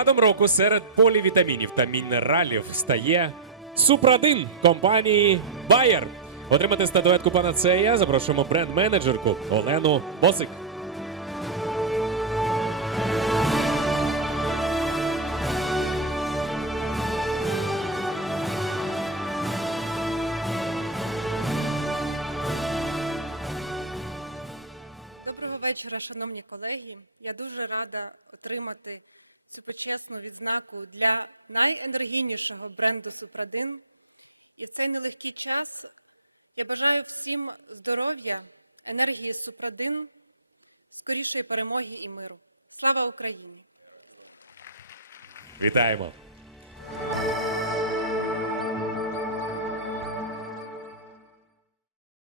року серед полівітамінів та мінералів стає Супрадин компанії Bayer. Отримати статуетку панацея запрошуємо бренд-менеджерку Олену Босик. Доброго вечора, шановні колеги. Я дуже рада отримати цю почесну відзнаку для найенергійнішого бренду Супрадин. І в цей нелегкий час я бажаю всім здоров'я, енергії Супрадин, скорішої перемоги і миру. Слава Україні! Вітаємо!